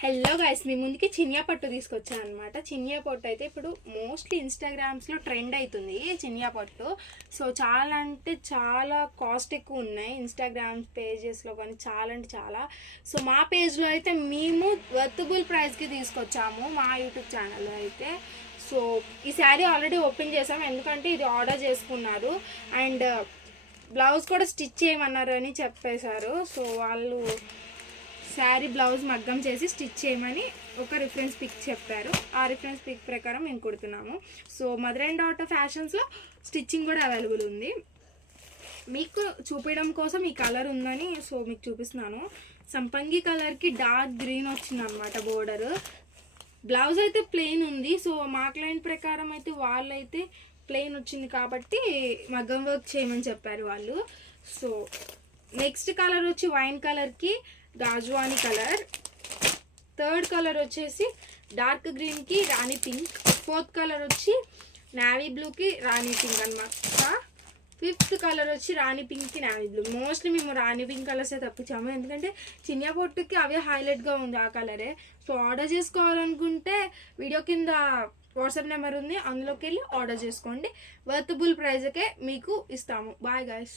Hello guys, మీ ముందుకి చినియా పట్టు తీసుకొచ్చాను అనమాట. చినియా పట్టు అయితే ఇప్పుడు మోస్ట్లీ ఇన్స్టాగ్రామ్స్లో ట్రెండ్ అవుతుంది చినియా పట్టు. సో చాలా అంటే చాలా కాస్ట్ ఎక్కువ ఉన్నాయి ఇన్స్టాగ్రామ్ పేజెస్లో, కానీ చాలా అంటే చాలా. సో మా పేజ్లో అయితే మేము వర్తబుల్ ప్రైస్కి తీసుకొచ్చాము మా యూట్యూబ్ ఛానల్లో అయితే. సో ఈ శారీ ఆల్రెడీ ఓపెన్ చేసాము, ఎందుకంటే ఇది ఆర్డర్ చేసుకున్నారు అండ్ బ్లౌజ్ కూడా స్టిచ్ చేయమన్నారు అని చెప్పేశారు. సో వాళ్ళు శారీ బ్లౌజ్ మగ్గం చేసి స్టిచ్ చేయమని ఒక రిఫరెన్స్ పిక్ చెప్పారు. ఆ రిఫరెన్స్ పిక్ ప్రకారం మేము కుడుతున్నాము. సో మదర్ అండ్ డాటర్ ఫ్యాషన్స్లో స్టిచ్చింగ్ కూడా అవైలబుల్ ఉంది. మీకు చూపించడం కోసం ఈ కలర్ ఉందని సో మీకు చూపిస్తున్నాను. సంపంగి కలర్కి డార్క్ గ్రీన్ వచ్చింది అనమాట బోర్డర్. బ్లౌజ్ అయితే ప్లెయిన్ ఉంది. సో మా క్లయింట్ ప్రకారం అయితే వాళ్ళైతే ప్లెయిన్ వచ్చింది కాబట్టి మగ్గం వర్క్ చేయమని చెప్పారు వాళ్ళు. సో నెక్స్ట్ కలర్ వచ్చి వైన్ కలర్కి గాజువాని కలర్, థర్డ్ కలర్ వచ్చేసి డార్క్ గ్రీన్కి రాణి పింక్, ఫోర్త్ కలర్ వచ్చి నావీ బ్లూకి రాణి పింక్ అనమాట, ఫిఫ్త్ కలర్ వచ్చి రాణి పింక్కి నావీ బ్లూ. మోస్ట్లీ మేము రాణి పింక్ కలర్సే తప్పించాము, ఎందుకంటే చిన్న పొట్టుకి అవే హైలైట్గా ఉంది ఆ కలరే. సో ఆర్డర్ చేసుకోవాలనుకుంటే వీడియో కింద వాట్సాప్ నెంబర్ ఉంది, అందులోకి వెళ్ళి ఆర్డర్ చేసుకోండి. వర్తబుల్ ప్రైజ్కే మీకు ఇస్తాము. Bye guys.